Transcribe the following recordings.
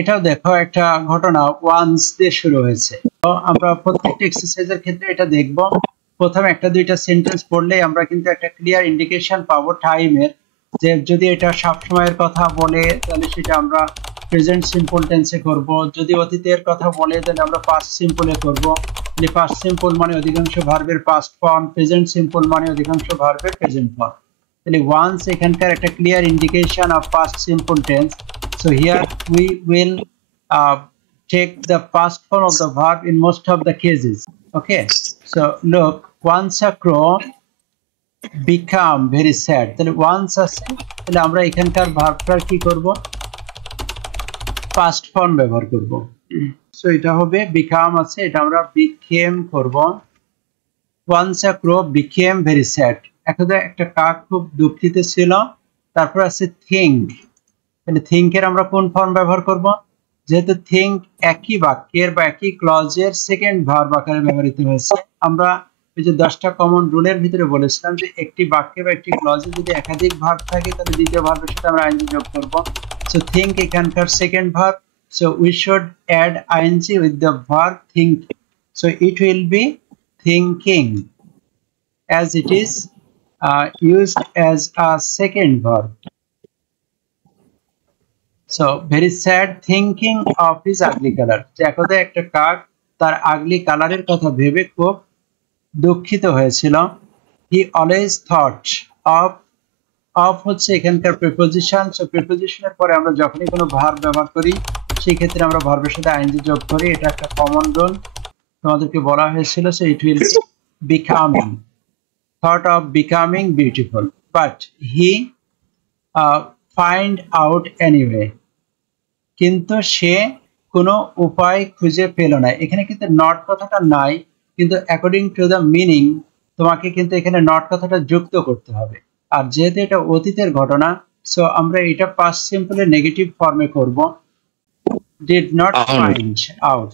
এটাও দেখো একটা ঘটনা ওয়ান্স দিয়ে শুরু হয়েছে। তো আমরা প্রত্যেকটা এক্সারসাইজের ক্ষেত্রে এটা দেখব। প্রথমে একটা দুইটা সেন্টেন্স পড়লেই আমরা কিন্তু একটা ক্লিয়ার ইন্ডিকেশন পাবো টাইমের, যে যদি এটা সব সময়ের কথা বলে তাহলে সেটা আমরা প্রেজেন্ট সিম্পল টেন্সে করব, যদি অতীতের কথা বলে তাহলে আমরা পাস্ট সিম্পলে করব। যে পাস্ট সিম্পল মানে অধিকাংশ ভার্বের পাস্ট ফর্ম, প্রেজেন্ট সিম্পল মানে অধিকাংশ ভার্বের প্রেজেন্ট ফর্ম। তাহলে ওয়ান্স এখানকার একটা clear indication of past simple tense. So here we will take the past form of the verb in most of the cases. Okay, so look, once a crow become very sad. তাহলে once আছে, তাহলে আমরা এখানকার ভার্বটার কি করব, past form ব্যবহার করব। So এটা হবে become আছে, এটা আমরা became করব। once a crow became very sad, একদা একটা কাক খুব দুঃখিত ছিল। তারপর আছে think, তাহলে think এর আমরা কোন ফর্ম ব্যবহার করব, যেহেতু think একই বাক্যের বা একই ক্লজের সেকেন্ড ভার্ব আকারে ব্যবহৃত হয়েছে। আমরা এই যে 10টা কমন রুলের ভিতরে বলেছিলাম যে একটি বাক্যে বা একটি ক্লজে যদি একাধিক ভার্ব থাকে তাহলে দ্বিতীয় ভার্বের সাথে আমরা আইএনজি যোগ করব। সো think এখানকার second verb, so we should add ING with the verb think, so it will be thinking as it is used as a second verb. So very sad thinking of his ugly color, যে একদা একটা কাক তার আগলি কালারের কথা ভেবে খুব দুঃখিত হয়েছিল। he always thought of হচ্ছে এখানকার প্রিপোজিশন। সো প্রিপোজিশনের পরে আমরা যখনই কোনো ভার্ব ব্যবহার করি সেই ক্ষেত্রে আমরা ভার্বের সাথে আইএনজি যোগ করি, এটা একটা কমন রুল তোমাদেরকে বলা হয়েছিল। So it will becoming, thought of becoming beautiful, but he find out anyway, কিন্তু সে কোনো উপায় খুঁজে পেল না। এখানে কিন্তু নট কথাটা নাই, কিন্তু অ্যাকর্ডিং টু দ্য মিনিং তোমাকে কিন্তু এখানে নট কথাটা যুক্ত করতে হবে। আর যেহেতু এটা অতীতের ঘটনা, সো আমরা এটা পাস্ট সিম্পলের নেগেটিভ ফর্মে করব, did not find out.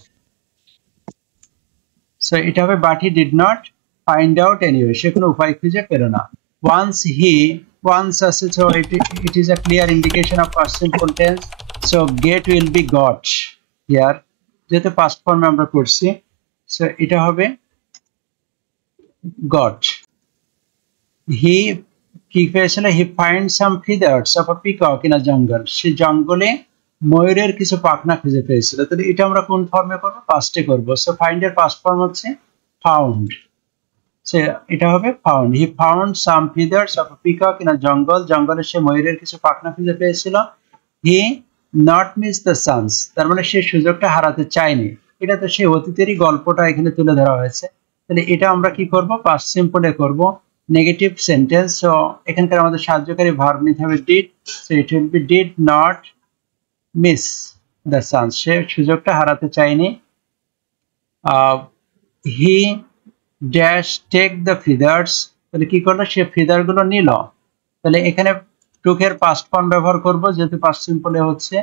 So এটা হবে but he did not find out anyway, সে কোনো উপায় খুঁজে পেল না। once আছে, so it is a clear indication of past simple tense. So get will be got here, যেহেতু পাস্ট ফর্মে আমরা করছি, সো এটা হবে got. he কি পেয়েছিল, he find some feathers of a peacock in a jungle, সে জঙ্গলে ময়ূরের কিছু পাখনা খুঁজে পেয়েছিল। তাহলে এটা আমরা কোন ফর্মে করব, পাস্টে করব। সো ফাইন্ড এর পাস্ট ফর্ম হচ্ছে found, এটা হবে found. he found some feathers of a peacock in a jungle, জঙ্গলে সে ময়ূরের কিছু পাখনা খুঁজে পেয়েছিল। he not miss the chance, তার মানে সে সুযোগটা হারাতে চায়নি। এটা তো সেই অতীতেরই গল্পটা এখানে তুলে ধরা হয়েছে। তাহলে এটা আমরা কি করব, পাস্ট সিম্পলে করব, নেগেটিভ সেন্টেন্স। সো এখানকার আমাদের সাহায্যকারী ভার্ব নিতে হবে did, so it will B did not miss the chance, সে সুযোগটা হারাতে চায়নি। he dash take the feathers, তাহলে কি করলো, সে ফিদার গুলো নিল। তাহলে এখানে took এর পাস্ট ফর্ম ব্যবহার করব, যেহেতু পাস্ট সিম্পলে হচ্ছে।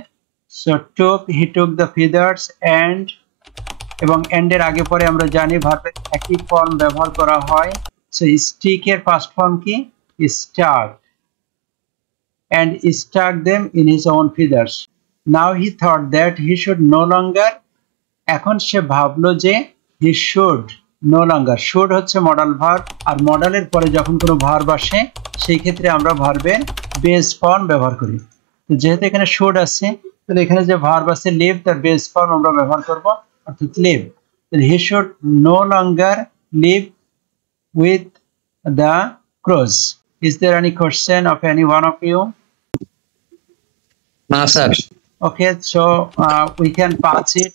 So took, he took the feathers and, এবং and এর আগে পরে আমরা জানি ভার্বের একই ফর্ম ব্যবহার করা হয়। সো stick এর পাস্ট ফর্ম কি, stuck, and stuck them in his own feathers. Now he thought that he should no longer, এখন সে ভাবলো যে he should no longer, should হচ্ছে মডাল ভার্ব, আর মডালের পরে যখন কোনো ভার্ব আসে সেই ক্ষেত্রে আমরা ভার্বের বেস ফর্ম ব্যবহার করি। তো যেহেতু এখানে should আছে, তাহলে এখানে যে ভার্ব আছে live, তার বেস ফর্ম আমরা ব্যবহার করব, অর্থাৎ live. he should no longer live with the crows. Is there any question of any one of you? No, sir. Okay, so we can pass it.